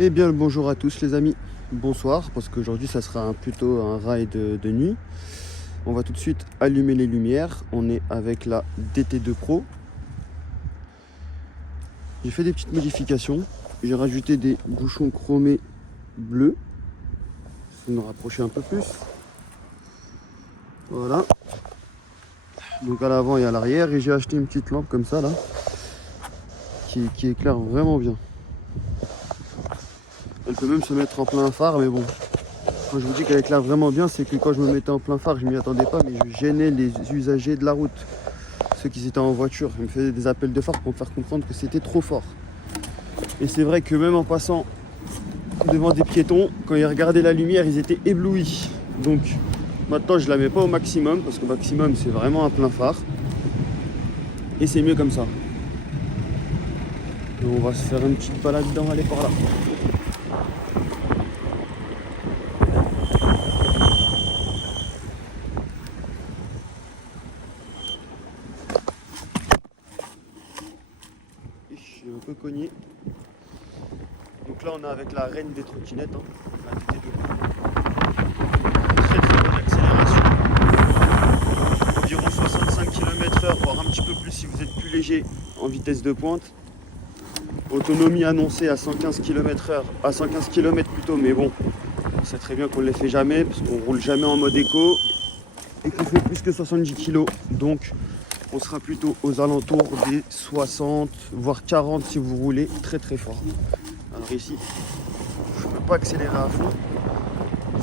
Eh bien le bonjour à tous les amis, bonsoir, parce qu'aujourd'hui ça sera plutôt un ride de nuit. On va tout de suite allumer les lumières, on est avec la DT2 Pro. J'ai fait des petites modifications, j'ai rajouté des bouchons chromés bleus, je vais me rapprocher un peu plus. Voilà, donc à l'avant et à l'arrière, et j'ai acheté une petite lampe comme ça là, qui éclaire vraiment bien. Elle peut même se mettre en plein phare, mais bon, quand je vous dis qu'elle éclaire vraiment bien, c'est que quand je me mettais en plein phare, je m'y attendais pas, mais je gênais les usagers de la route. Ceux qui étaient en voiture, ils me faisaient des appels de phare pour me faire comprendre que c'était trop fort. Et c'est vrai que même en passant devant des piétons, quand ils regardaient la lumière, ils étaient éblouis. Donc maintenant, je la mets pas au maximum, parce que maximum, c'est vraiment un plein phare. Et c'est mieux comme ça. Donc on va se faire une petite balade dedans, aller par là. Je suis un peu cogné. Donc là, on est avec la reine des trottinettes, la DT2. Très très bonne accélération. Environ 65 km/h, voire un petit peu plus si vous êtes plus léger en vitesse de pointe. Autonomie annoncée à 115 km/h, à 115 km plutôt, mais bon, on sait très bien qu'on ne les fait jamais parce qu'on roule jamais en mode éco et qu'on fait plus que 70 kg. Donc on sera plutôt aux alentours des 60 voire 40 si vous roulez très très fort. Alors ici, je ne peux pas accélérer à fond,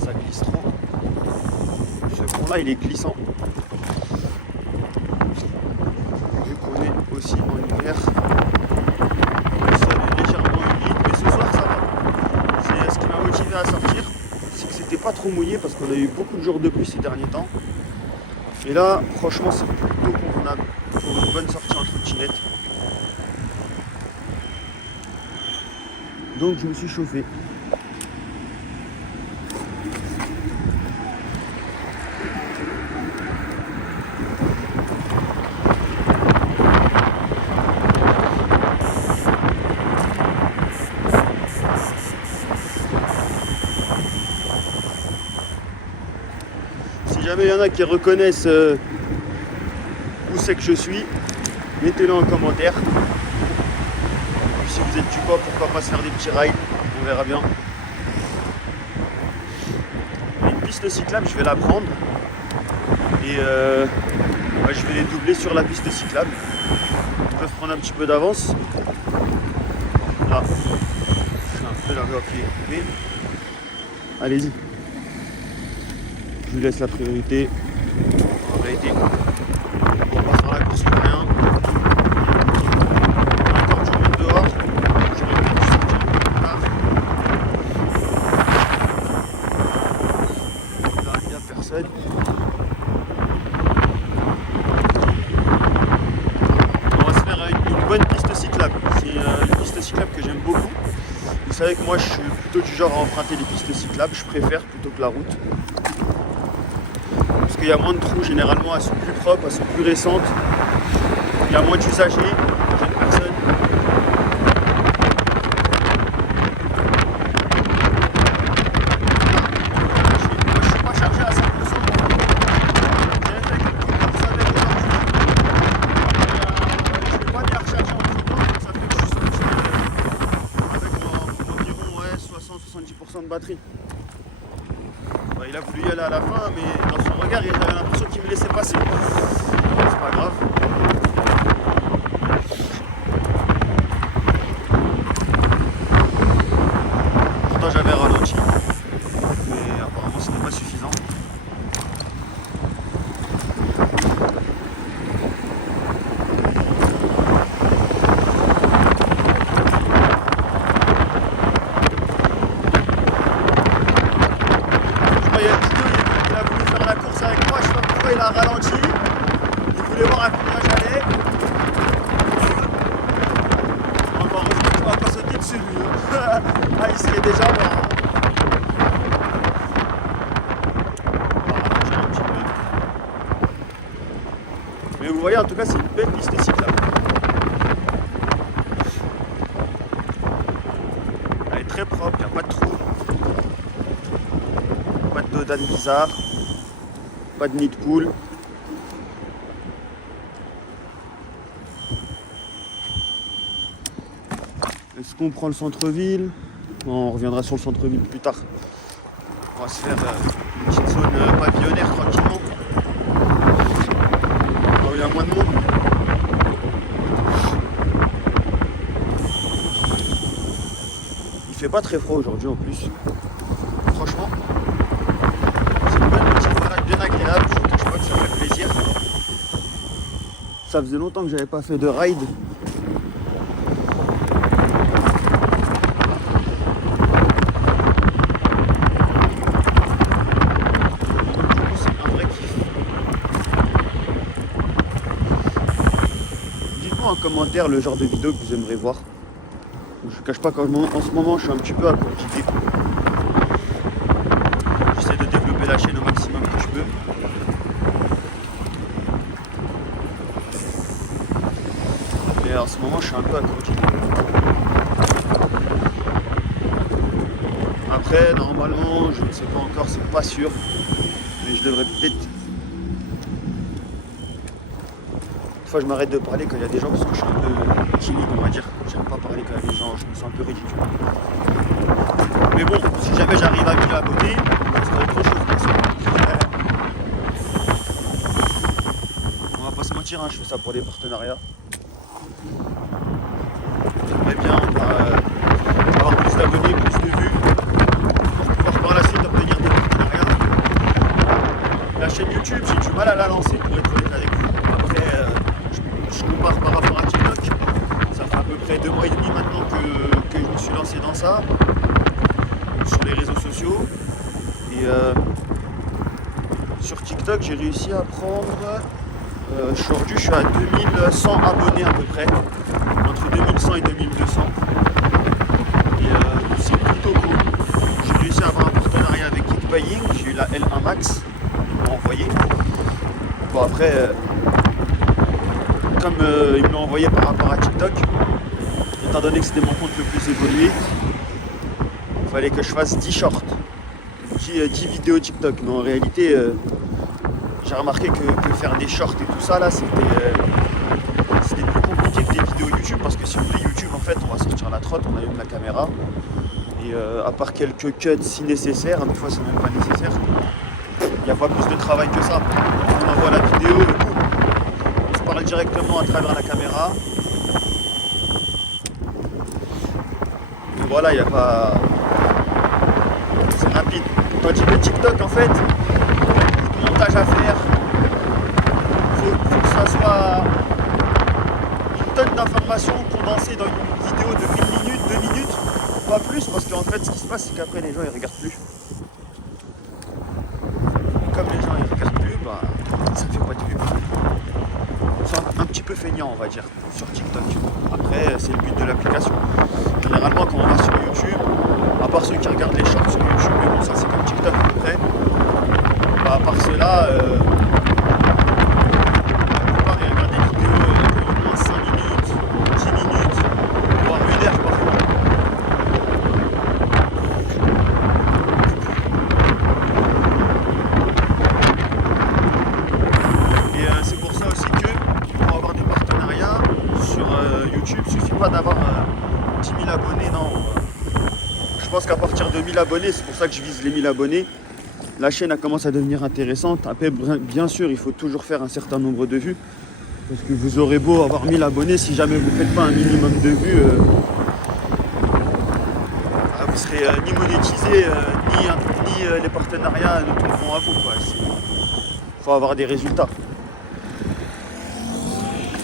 ça glisse trop. Ce pont là il est glissant. Vu qu'on est aussi en hiver, le sol est légèrement humide, mais ce soir ça va. C'est ce qui m'a motivé à sortir, c'est que c'était pas trop mouillé parce qu'on a eu beaucoup de jours de pluie ces derniers temps. Et là, franchement, c'est plutôt convenable pour une bonne sortie en trottinette. Donc je me suis chauffé. Si jamais il y en a qui reconnaissent où c'est que je suis, mettez-le en commentaire. Puis si vous êtes du pas, pourquoi pas se faire des petits rides, on verra bien. Une piste cyclable, je vais la prendre. Et je vais les doubler sur la piste cyclable. Ils peuvent prendre un petit peu d'avance. Là, c'est un peu la voie qui est coupée. Allez-y. Je vous laisse la priorité. En réalité, on va pas faire la course pour rien. Quand je rentre dehors, j'aurais peut-être dû sortir un peu plus tard. Là, il n'y a personne. On va se faire une bonne piste cyclable. C'est une piste cyclable que j'aime beaucoup. Vous savez que moi je suis plutôt du genre à emprunter les pistes cyclables, je préfère plutôt que la route. Parce qu'il y a moins de trous, généralement elles sont plus propres, elles sont plus récentes. Il y a moins d'usagers, de jeunes personnes. Moi je suis pas chargé à 100%. J'ai fait quelques courses avec aujourd'hui. Je ne vais pas les recharger en temps, donc ça fait que je suis sorti avec environ 60-70% de batterie. Il a voulu y aller à la fin, mais dans son regard, j'avais l'impression qu'il me laissait passer. C'est pas grave. Pourtant, j'avais ralenti, mais apparemment, ce n'est pas suffisant. Il y a Tito, il a voulu faire la course avec moi, je sais pas pourquoi il a ralenti. Il voulait voir à combien j'allais. Encore heureusement que tu vas pas sauter dessus lui. Ah, il serait déjà mort. On va rallonger un petit peu. Mais vous voyez, en tout cas, c'est une belle piste cyclable. Elle est très propre, il n'y a pas de trou. Pas de dodane bizarre. Pas de nid de poule. Est-ce qu'on prend le centre-ville? On reviendra sur le centre-ville plus tard. On va se faire une petite zone pavillonnaire tranquillement. Là où il y a moins de monde. Il fait pas très froid aujourd'hui en plus. Franchement, c'est une bonne petite balade bien agréable. Je ne cache pas que ça fait plaisir. Ça faisait longtemps que j'avais pas fait de ride. En commentaire le genre de vidéo que vous aimeriez voir. Je ne cache pas qu'en ce moment je suis un petit peu à court d'idées. J'essaie de développer la chaîne au maximum que je peux. Et en ce moment je suis un peu à court d'idées. Après normalement je ne sais pas encore, c'est pas sûr. Mais je devrais peut-être. Des fois je m'arrête de parler quand il y a des gens parce que je suis un peu timide, on va dire. J'aime pas parler quand il y a des gens, je me sens un peu ridicule. Mais bon, si jamais j'arrive à 1000 abonnés, ça sera autre chose bien sûr. On va pas se mentir, hein, je fais ça pour des partenariats. J'aimerais bien avoir plus d'abonnés, plus de vues, pour pouvoir par la suite obtenir des partenariats. La chaîne YouTube, j'ai du mal à la lancer pour être honnête avec vous. Après, je compare par rapport à TikTok, ça fait à peu près 2 mois et demi maintenant que je me suis lancé dans ça, sur les réseaux sociaux. Et sur TikTok, j'ai réussi à prendre, aujourd'hui je suis à 2100 abonnés à peu près, entre 2100 et 2200. Et c'est plutôt cool. J'ai réussi à avoir un partenariat avec Geekbuying, j'ai eu la L1 Max, ils m'ont envoyé. Bon après, comme ils me l'ont envoyé par rapport à TikTok, étant donné que c'était mon compte le plus évolué, il fallait que je fasse 10 shorts, 10 vidéos TikTok. Mais en réalité, j'ai remarqué que faire des shorts et tout ça, là, c'était plus compliqué que des vidéos YouTube. Parce que si on fait YouTube, en fait, on va sortir la trotte, on allume la caméra. Et à part quelques cuts si nécessaire, des fois c'est même pas nécessaire, il n'y a pas plus de travail que ça. On envoie la vidéo, on se parle directement à travers la caméra. Et voilà, il n'y a pas... C'est rapide. Tandis que TikTok, en fait, il y a beaucoup de montage à faire. Faut que ça soit une tonne d'informations condensées dans une vidéo de 1 minute, 2 minutes, pas plus, parce qu'en fait, ce qui se passe, c'est qu'après, les gens, ils regardent plus. Et comme les gens, ils regardent plus, bah, ça fait pas de vue. C'est un petit peu feignant, on va dire, sur TikTok. Après, c'est le but de l'application. Généralement, quand on va sur YouTube, à part ceux qui regardent les shorts sur YouTube, mais bon, ça c'est comme TikTok à peu près, bah, à part ceux-là, la plupart ils regardent des vidéos de au moins 5 minutes, 10 minutes, voire 1 heure parfois. Et c'est pour ça aussi que pour avoir des partenariats sur YouTube, il ne suffit pas d'avoir 10 000 abonnés, non. Je pense qu'à partir de 1000 abonnés, c'est pour ça que je vise les 1000 abonnés, la chaîne commence à devenir intéressante. Après, bien sûr, il faut toujours faire un certain nombre de vues. Parce que vous aurez beau avoir 1000 abonnés, si jamais vous ne faites pas un minimum de vues, vous serez ni monétisé, ni les partenariats ne tomberont à vous. Il faut avoir des résultats.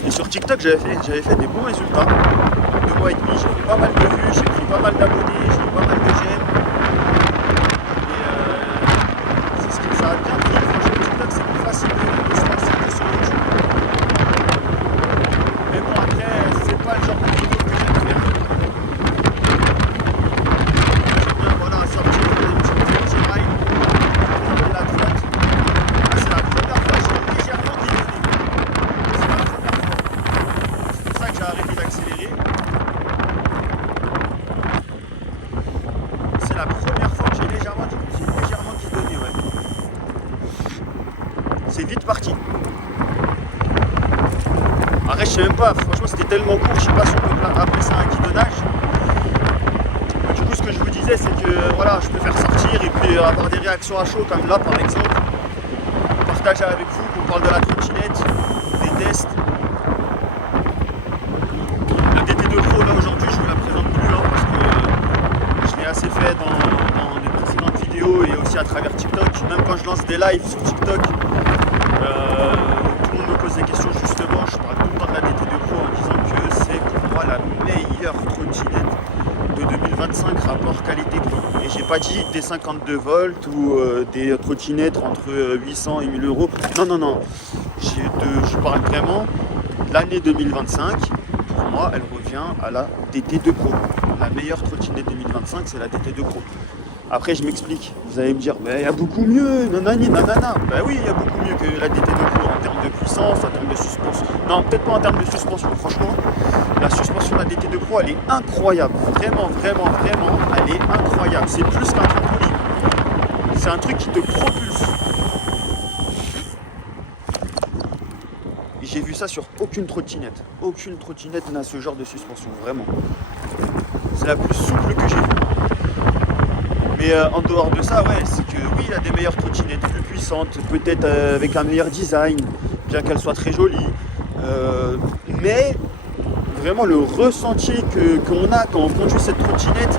Et sur TikTok, j'avais fait des bons résultats. En 2 mois et demi, j'ai fait pas mal de vues, j'ai pris pas mal d'abonnés, j'ai fait pas mal de j'aime. Et c'est ce que ça a bien pris. Franchement, TikTok, c'est plus facile de se lancer que sur YouTube. Mais bon, après, c'est pas le genre de vidéo que j'aime faire. J'aime bien, voilà, sortir des petits rides, de la trotte. Ah, c'est la première fois que j'ai légèrement déconné. C'est la première fois. C'est pour ça que j'ai arrêté d'accélérer. c'est vite parti. Après, je sais même pas, franchement, c'était tellement court, je sais pas si on peut appeler ça un guidonnage. Du coup, ce que je vous disais, c'est que voilà, je peux faire sortir et puis avoir des réactions à chaud, comme là par exemple. Partager avec vous, qu'on parle de la trottinette, des tests. La DT2 Pro, là aujourd'hui, je vous la présente plus hein, parce que je l'ai assez fait dans des précédentes vidéos et aussi à travers TikTok. Même quand je lance des lives sur TikTok, tout le monde me pose des questions justement. Je parle tout le temps de la DT2 Pro en disant que c'est pour moi la meilleure trottinette de 2025 rapport qualité-prix. Et j'ai pas dit des 52 volts ou des trottinettes entre 800 et 1000 euros. Non, non, non. Je parle vraiment de l'année 2025. Pour moi, elle revient à la DT2 Pro. La meilleure trottinette 2025, c'est la DT2 Pro. Après, je m'explique. Vous allez me dire, il y a beaucoup mieux, nanani, nanana. Ben oui, il y a beaucoup mieux que la DT2 Pro en termes de puissance, en termes de suspension. Non, peut-être pas en termes de suspension, franchement. La suspension de la DT2 Pro, elle est incroyable. Vraiment, vraiment, vraiment, elle est incroyable. C'est plus qu'un trampoline. C'est un truc qui te propulse. J'ai vu ça sur aucune trottinette. Aucune trottinette n'a ce genre de suspension, vraiment. C'est la plus souple que j'ai vue. Mais en dehors de ça, ouais, c'est que oui, il y a des meilleures trottinettes, plus puissantes, peut-être avec un meilleur design, bien qu'elles soient très jolies. Mais vraiment le ressenti qu'on a quand on conduit cette trottinette,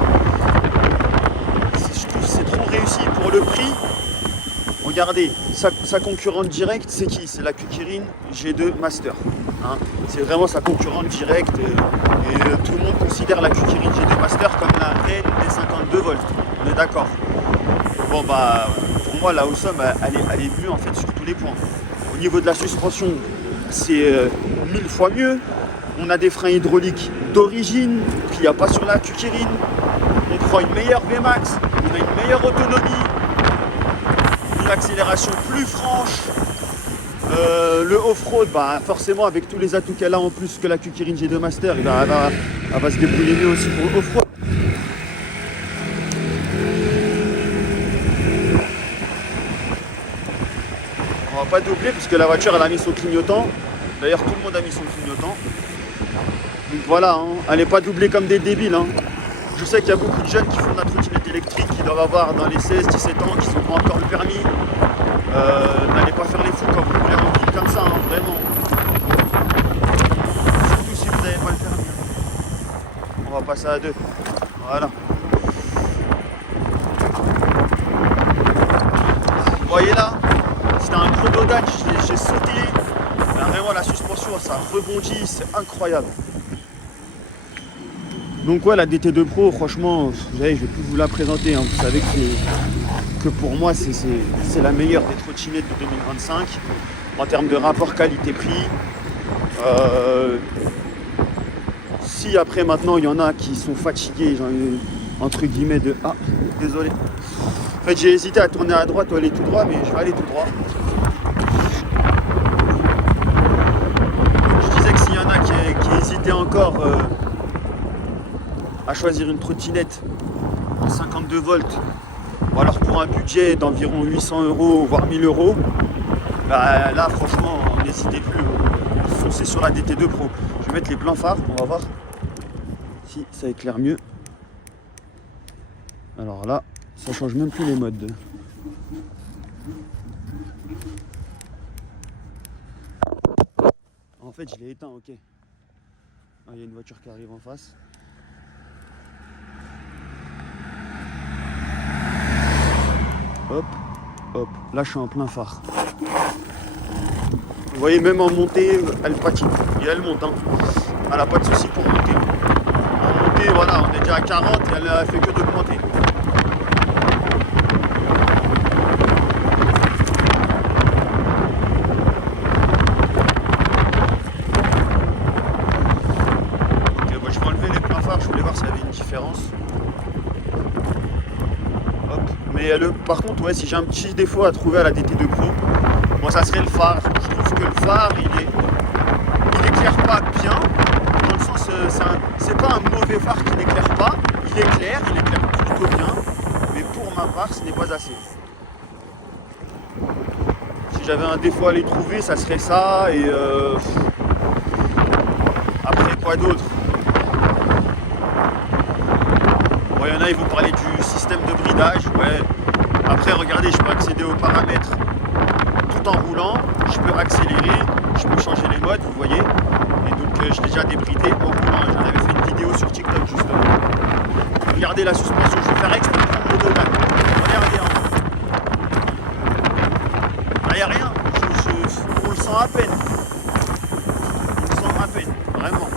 je trouve que c'est trop réussi pour le prix. Regardez, sa concurrente directe, c'est qui? C'est la Kukirin G2 Master. Hein, c'est vraiment sa concurrente directe et tout le monde considère la Kukirin G2 Master comme la reine des 52 volts. On est d'accord. Bon bah pour moi la Awesome elle est mieux en fait sur tous les points. Au niveau de la suspension, c'est 1000 fois mieux. On a des freins hydrauliques d'origine qu'il n'y a pas sur la Kukirin. On prend une meilleure VMAX, on a une meilleure autonomie, une accélération plus franche. Le off-road, bah forcément avec tous les atouts qu'elle a en plus que la Kukirin G2 Master, elle va se débrouiller mieux aussi pour le off-road. On va pas doubler puisque la voiture elle a mis son clignotant. D'ailleurs tout le monde a mis son clignotant. Donc voilà, hein, elle n'est pas doublée comme des débiles. Hein. Je sais qu'il y a beaucoup de jeunes qui font de la trottinette électrique, qui doivent avoir dans les 16-17 ans, qui n'ont pas encore le permis. N'allez pas faire les fous quand vous roulez en ville comme ça, hein, vraiment. Surtout si vous n'avez pas le permis. On va passer à deux. Voilà. Vous voyez là, c'était un gros dodage, j'ai sauté. Ben, vraiment la suspension, ça rebondit, c'est incroyable. Donc ouais, la DT2 Pro, franchement, vous savez, je vais plus vous la présenter. Hein. Vous savez que pour moi, c'est la meilleure des trottinettes de 2025 en termes de rapport qualité-prix. Si après maintenant, il y en a qui sont fatigués, entre guillemets, de... Ah, désolé. En fait, j'ai hésité à tourner à droite ou aller tout droit, mais je vais aller tout droit. Je disais que s'il y en a qui hésitaient encore... à choisir une trottinette en 52 volts ou alors pour un budget d'environ 800 euros voire 1000 euros, bah là franchement n'hésitez plus, foncez sur la DT2 Pro. Je vais mettre les pleins phares, on va voir si ça éclaire mieux. Alors là ça change même plus les modes. En fait je l'ai éteint, ok. Ah, il y a une voiture qui arrive en face. Hop, hop, là je suis en plein phare. Vous voyez, même en montée, elle patine. Et elle monte, hein. Elle n'a pas de souci pour monter. En montée, voilà, on est déjà à 40 et elle a fait que d'augmenter. Ok, bon, je vais enlever les pleins phares, je voulais voir s'il y avait une différence. Mais par contre, ouais, si j'ai un petit défaut à trouver à la DT2 Pro, moi ça serait le phare. Je trouve que le phare, il éclaire pas bien. Dans le sens, c'est pas un mauvais phare qui n'éclaire pas. Il éclaire plutôt bien. Mais pour ma part, ce n'est pas assez. Si j'avais un défaut à les trouver, ça serait ça. Et après, quoi d'autre? Bon, il y en a, ils vont parler du système de bridage. Ouais. Après, regardez, je peux accéder aux paramètres tout en roulant. Je peux accélérer, je peux changer les modes, vous voyez. Et donc, je l'ai déjà débridé en roulant. J'en avais fait une vidéo sur TikTok, justement. Regardez la suspension, je vais faire exprès de prendre le domaine. Regardez, hein. Il n'y a rien, on le sent à peine. On le sent à peine, vraiment.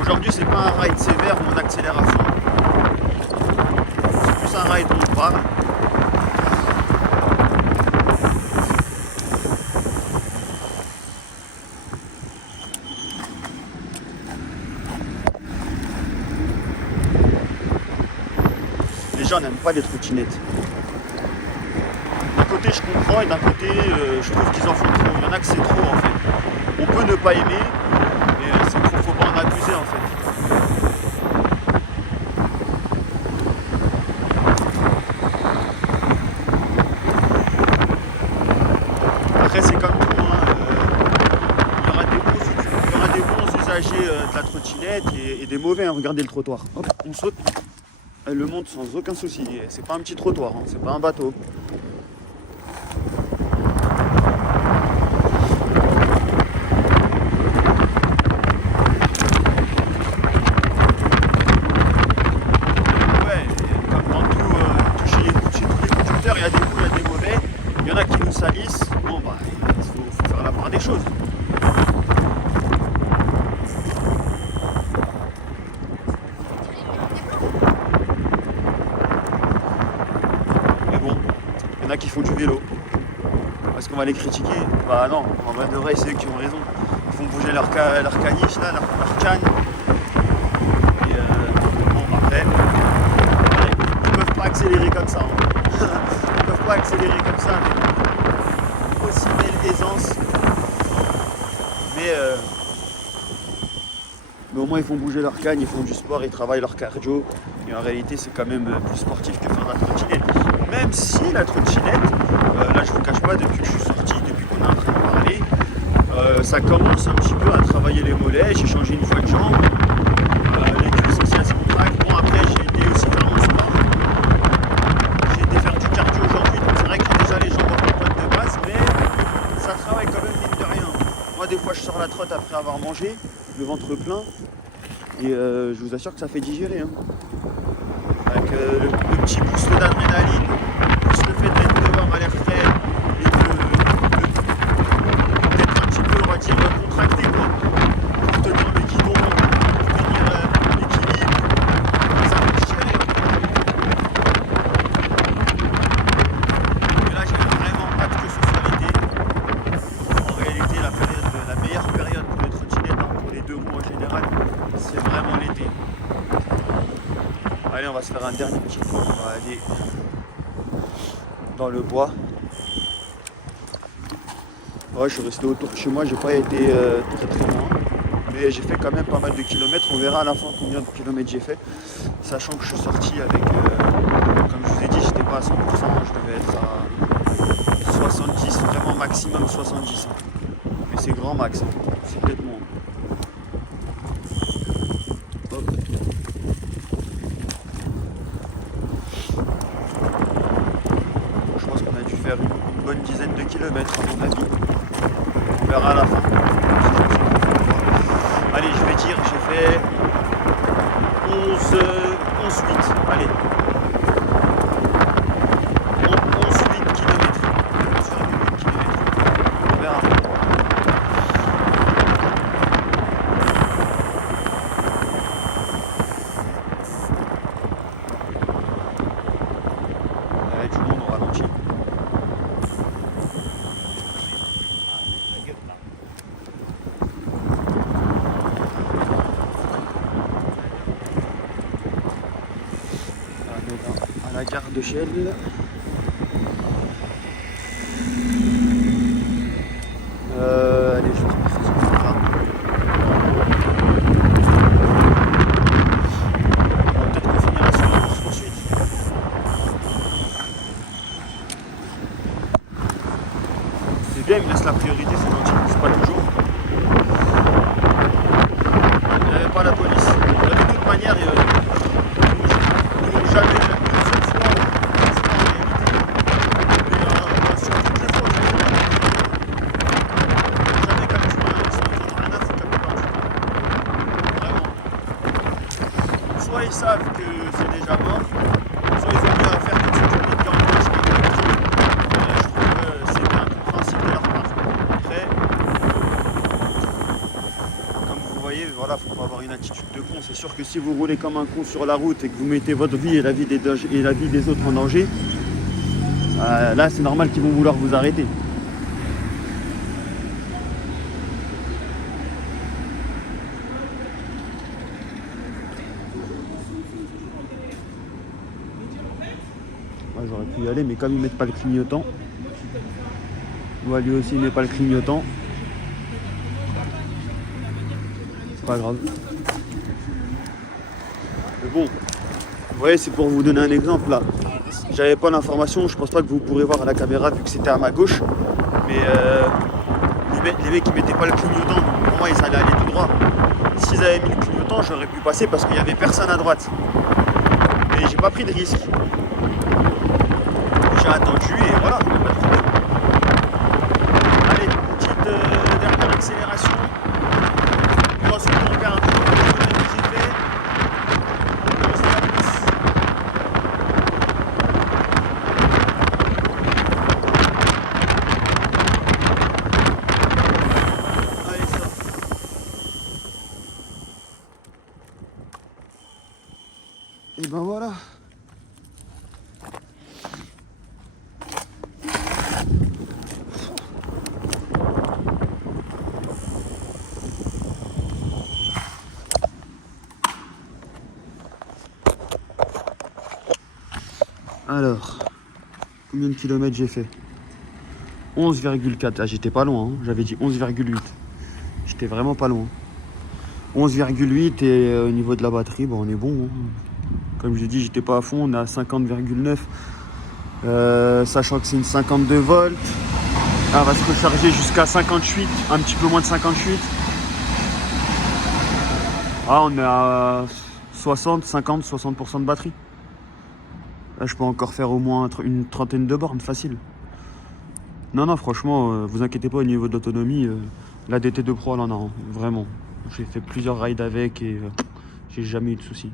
Aujourd'hui, c'est pas un ride sévère où on accélère à fond. C'est plus un ride où on parle. Les gens n'aiment pas les trottinettes. D'un côté, je comprends, et d'un côté, je trouve qu'ils en font trop. Il y en a que c'est trop, en fait. On peut ne pas aimer, mais c'est trop, faut pas en abuser, en fait. Après, c'est comme tout, hein. Il y aura des bons usagers de la trottinette et des mauvais, hein. Regardez le trottoir. Hop, on saute. Elle le monte sans aucun souci. C'est pas un petit trottoir, hein. C'est pas un bateau. Ouais, comme dans tout, chez tous les conducteurs, il y a des bons, il y a des mauvais. Il y en a qui nous salissent. Bon, bah, il faut faire la part des choses. Qui font du vélo. Parce qu'on va les critiquer. Bah non, en vrai de vrai, c'est eux qui ont raison. Ils font bouger leur caniche là, leur canne. Et bon, après, ils peuvent pas accélérer comme ça. Hein. Ils peuvent pas accélérer comme ça avec aussi belle aisance. Mais au moins ils font bouger leur canne, ils font du sport, ils travaillent leur cardio. Et en réalité, c'est quand même plus sportif que faire la trottinette. Même si la trottinette, là je vous cache pas, depuis que je suis sorti, depuis qu'on est en train de parler, ça commence un petit peu à travailler les mollets. J'ai changé une fois de jambe, les cuisses aussi elles se contractent. Bon, après j'ai été aussi faire mon sport, j'ai été faire du cardio aujourd'hui, donc c'est vrai que j'ai déjà les jambes en bonne de base, mais ça travaille quand même mine de rien. Moi des fois je sors la trotte après avoir mangé, le ventre plein, et je vous assure que ça fait digérer. Hein. Avec le petit boost d'adrénaline, plus le fait d'être dehors à l'air frais et d'être un petit peu, on va dire, contracté quoi, pour tenir le guidon, pour tenir l'équilibre, ça fait digérer. Mais là, j'ai vraiment hâte que ce soit l'été. En réalité, la meilleure période pour les trottinettes, hein, pour les 2 mois en général, c'est vraiment l'été. Allez, on va se faire un dernier petit tour. On va aller dans le bois. Ouais, je suis resté autour de chez moi, j'ai pas été très loin. Mais j'ai fait quand même pas mal de kilomètres. On verra à la fin combien de kilomètres j'ai fait. Sachant que je suis sorti avec, comme je vous ai dit, j'étais pas à 100%, je devais être à 70, vraiment maximum 70. Mais c'est grand max, c'est peut-être moins. Faire une bonne dizaine de kilomètres à mon avis. On verra à la fin. Allez, je vais dire, j'ai fait 11-8. Allez. 11-8 kilomètres. Sur 8 kilomètres. On verra. Du monde au ralenti. À la gare de Chelles. Allez, je vais faire ça. On va peut-être qu'on finira sur la course ensuite. soit ils savent que c'est déjà mort, soit ils ont bien à faire toute sécurité en place. Je trouve que c'est incompréhensible de leur part. Après, comme vous voyez, voilà, faut pas avoir une attitude de con. C'est sûr que si vous roulez comme un con sur la route et que vous mettez votre vie et la vie des autres en danger, là c'est normal qu'ils vont vouloir vous arrêter. J'aurais pu y aller, mais comme ils mettent pas le clignotant, lui aussi il met pas le clignotant, c'est pas grave. Mais bon, vous voyez, c'est pour vous donner un exemple là. J'avais pas l'information, je pense pas que vous pourrez voir à la caméra vu que c'était à ma gauche, mais les mecs qui mettaient pas le clignotant, pour moi ils allaient aller tout droit. S'ils avaient mis le clignotant, j'aurais pu passer parce qu'il y avait personne à droite. Mais j'ai pas pris de risque. J'ai attendu et voilà, pas de problème. Allez, petite dernière accélération. Puis ensuite on regarde un peu le kilomètre que j'ai fait. On commence à la piste. Allez, ça. Et ben voilà. Alors, combien de kilomètres j'ai fait? 11,4. Ah, j'étais pas loin, hein. J'avais dit 11,8. J'étais vraiment pas loin. 11,8 et au niveau de la batterie, bon, on est bon. Hein. Comme je dis, j'étais pas à fond, on est à 50,9. Sachant que c'est une 52 volts. Elle va se recharger jusqu'à 58, un petit peu moins de 58. Ah, on est à 60% de batterie. Là, je peux encore faire au moins une trentaine de bornes, facile. Non, franchement, vous inquiétez pas au niveau de l'autonomie. La DT2 Pro, elle en a, hein, vraiment. J'ai fait plusieurs rides avec et j'ai jamais eu de soucis.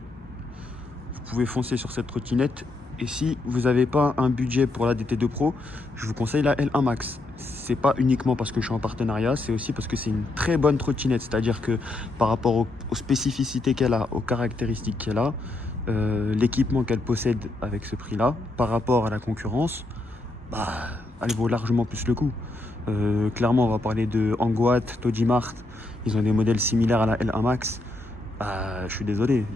Vous pouvez foncer sur cette trottinette. Et si vous n'avez pas un budget pour la DT2 Pro, je vous conseille la L1 Max. C'est pas uniquement parce que je suis en partenariat, c'est aussi parce que c'est une très bonne trottinette. C'est-à-dire que par rapport aux spécificités qu'elle a, aux caractéristiques qu'elle a, l'équipement qu'elle possède avec ce prix-là, par rapport à la concurrence, bah, elle vaut largement plus le coup. Clairement, on va parler de Angwatt, Tojimart. Ils ont des modèles similaires à la L1 Max. Je suis désolé.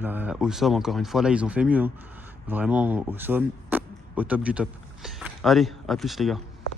Là, au somme, encore une fois, là, ils ont fait mieux. Hein. Vraiment, au somme, au top du top. Allez, à plus les gars.